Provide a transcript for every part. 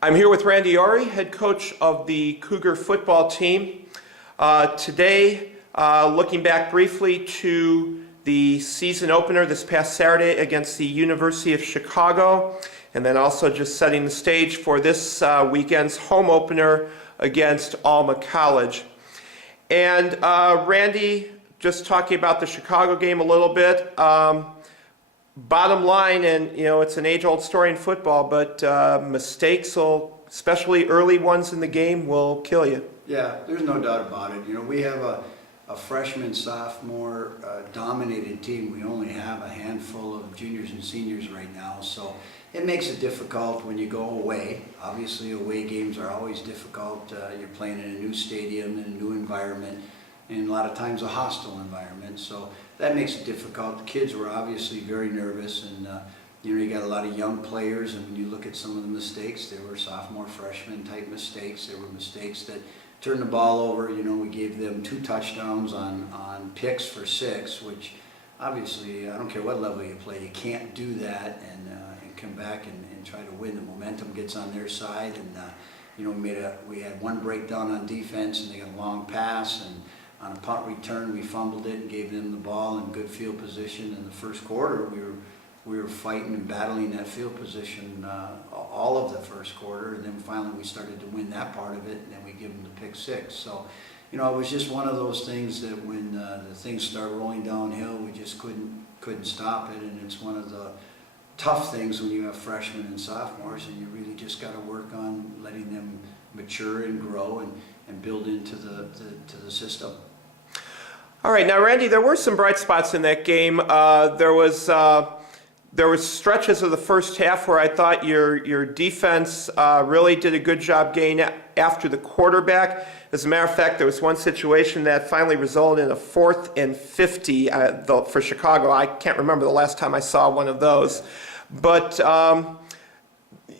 I'm here with Randy Awrey, head coach of the Cougar football team. Today, looking back briefly to the season opener this past Saturday against the University of Chicago, and then also just setting the stage for this weekend's home opener against Alma College. And Randy, just talking about the Chicago game a little bit. Bottom line, and it's an age-old story in football, but mistakes will, especially early ones in the game, will kill you. Yeah, there's no doubt about it. We have a freshman, sophomore dominated team. We only have a handful of juniors and seniors right now, so it makes it difficult when you go away. Obviously, away games are always difficult. You're playing in a new stadium, in a new environment, and a lot of times a hostile environment. So that makes it difficult. The kids were obviously very nervous, and you got a lot of young players, and when you look at some of the mistakes, they were sophomore, freshman type mistakes. There were mistakes that turned the ball over. We gave them 2 touchdowns on picks for 6, which obviously, I don't care what level you play, you can't do that and come back and try to win. The momentum gets on their side, and we had one breakdown on defense, and they got a long pass, and on a punt return, we fumbled it and gave them the ball in good field position. In the first quarter, we were fighting and battling that field position all of the first quarter, and then finally we started to win that part of it, and then we give them the pick 6. So, it was just one of those things that when the things start rolling downhill, we just couldn't stop it, and it's one of the tough things when you have freshmen and sophomores, and you really just got to work on letting them mature and grow and build into the system. All right, now Randy, there were some bright spots in that game. There was stretches of the first half where I thought your defense really did a good job getting after the quarterback. As a matter of fact, there was one situation that finally resulted in a 4th and 50 for Chicago. I can't remember the last time I saw one of those. But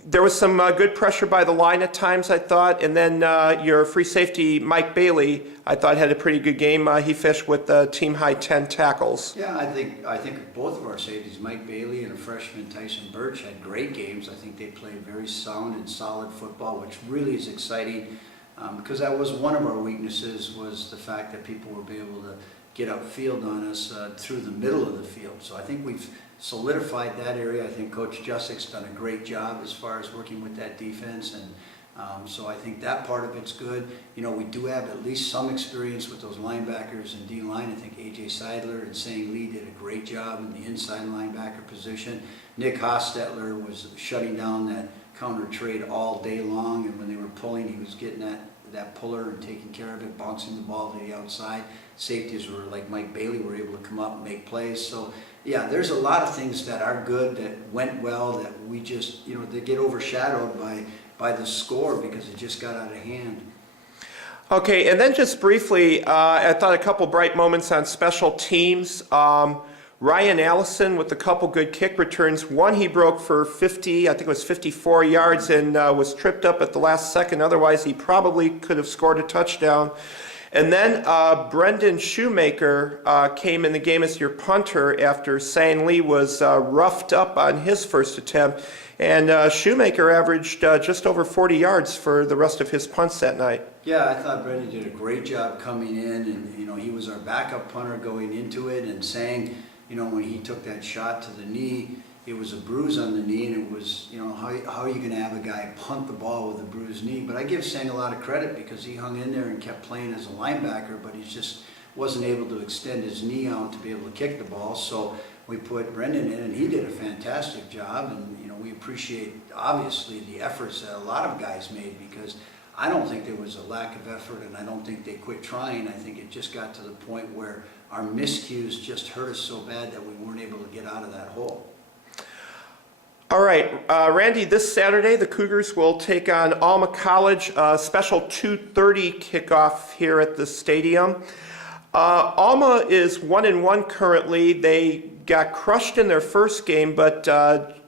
there was some good pressure by the line at times, I thought, and then your free safety, Mike Bailey, I thought had a pretty good game. He fished with team-high 10 tackles. Yeah, I think both of our safeties, Mike Bailey and a freshman, Tyson Birch, had great games. I think they played very sound and solid football, which really is exciting because that was one of our weaknesses, was the fact that people were able to get upfield on us through the middle of the field. So I think we've solidified that area. I think Coach Jussic's done a great job as far as working with that defense, and so I think that part of it's good. We do have at least some experience with those linebackers and D-line. I think A.J. Seidler and Sang Lee did a great job in the inside linebacker position. Nick Hostetler was shutting down that counter trade all day long, and when they were pulling, he was getting that puller and taking care of it, bouncing the ball to the outside. Safeties were like Mike Bailey were able to come up and make plays. So yeah, there's a lot of things that are good, that went well, that we just, they get overshadowed by the score because it just got out of hand. Okay, and then just briefly, I thought a couple bright moments on special teams. Ryan Allison with a couple good kick returns. One he broke for 50, I think it was 54 yards, and was tripped up at the last second. Otherwise, he probably could have scored a touchdown. And then Brendan Shoemaker came in the game as your punter after Sang Lee was roughed up on his first attempt. And Shoemaker averaged just over 40 yards for the rest of his punts that night. Yeah, I thought Brendan did a great job coming in, and he was our backup punter going into it, and Sang, when he took that shot to the knee, it was a bruise on the knee, and it was, how are you going to have a guy punt the ball with a bruised knee? But I give Sang a lot of credit because he hung in there and kept playing as a linebacker, but he just wasn't able to extend his knee out to be able to kick the ball. So we put Brendan in, and he did a fantastic job, and we appreciate, obviously, the efforts that a lot of guys made, because I don't think there was a lack of effort, and I don't think they quit trying. I think it just got to the point where our miscues just hurt us so bad that we weren't able to get out of that hole. All right, Randy, this Saturday the Cougars will take on Alma College, special 2:30 kickoff here at the stadium. Alma is 1-1 currently. They got crushed in their first game, but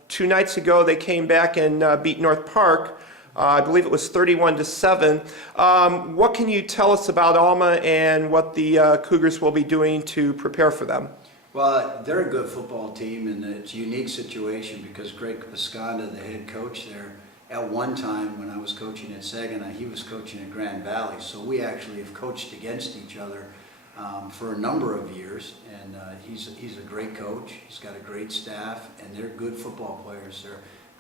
2 nights ago they came back and beat North Park. I believe it was 31-7. What can you tell us about Alma and what the Cougars will be doing to prepare for them? Well, they're a good football team, and it's a unique situation because Greg Piscanda, the head coach there, at one time when I was coaching at Saginaw, he was coaching at Grand Valley. So we actually have coached against each other for a number of years. And he's a great coach. He's got a great staff, and they're good football players.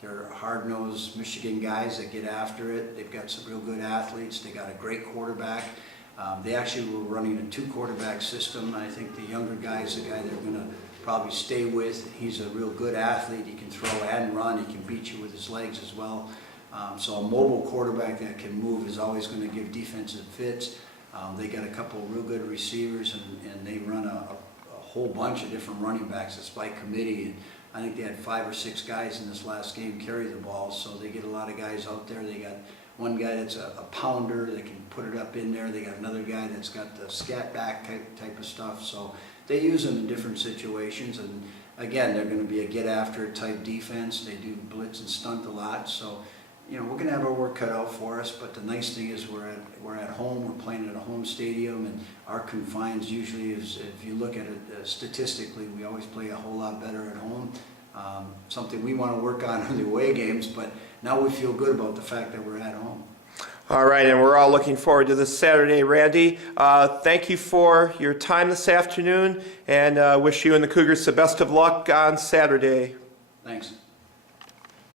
They're hard-nosed Michigan guys that get after it. They've got some real good athletes. They got a great quarterback. They actually were running a 2-quarterback system. I think the younger guy is the guy they're going to probably stay with. He's a real good athlete. He can throw and run. He can beat you with his legs as well. So a mobile quarterback that can move is always going to give defensive fits. They got a couple of real good receivers, and they run a whole bunch of different running backs. It's by committee. And I think they had 5 or 6 guys in this last game carry the ball, so they get a lot of guys out there. They got one guy that's a pounder that can put it up in there. They got another guy that's got the scat back type of stuff. So they use them in different situations. And again, they're going to be a get after it type defense. They do blitz and stunt a lot. So, you know, we're going to have our work cut out for us. But the nice thing is we're at home. We're playing at a home stadium, and our confines usually is, if you look at it statistically, we always play a whole lot better at home. Something we want to work on in the away games, but now we feel good about the fact that we're at home. All right, and we're all looking forward to this Saturday. Randy, thank you for your time this afternoon, and wish you and the Cougars the best of luck on Saturday. Thanks.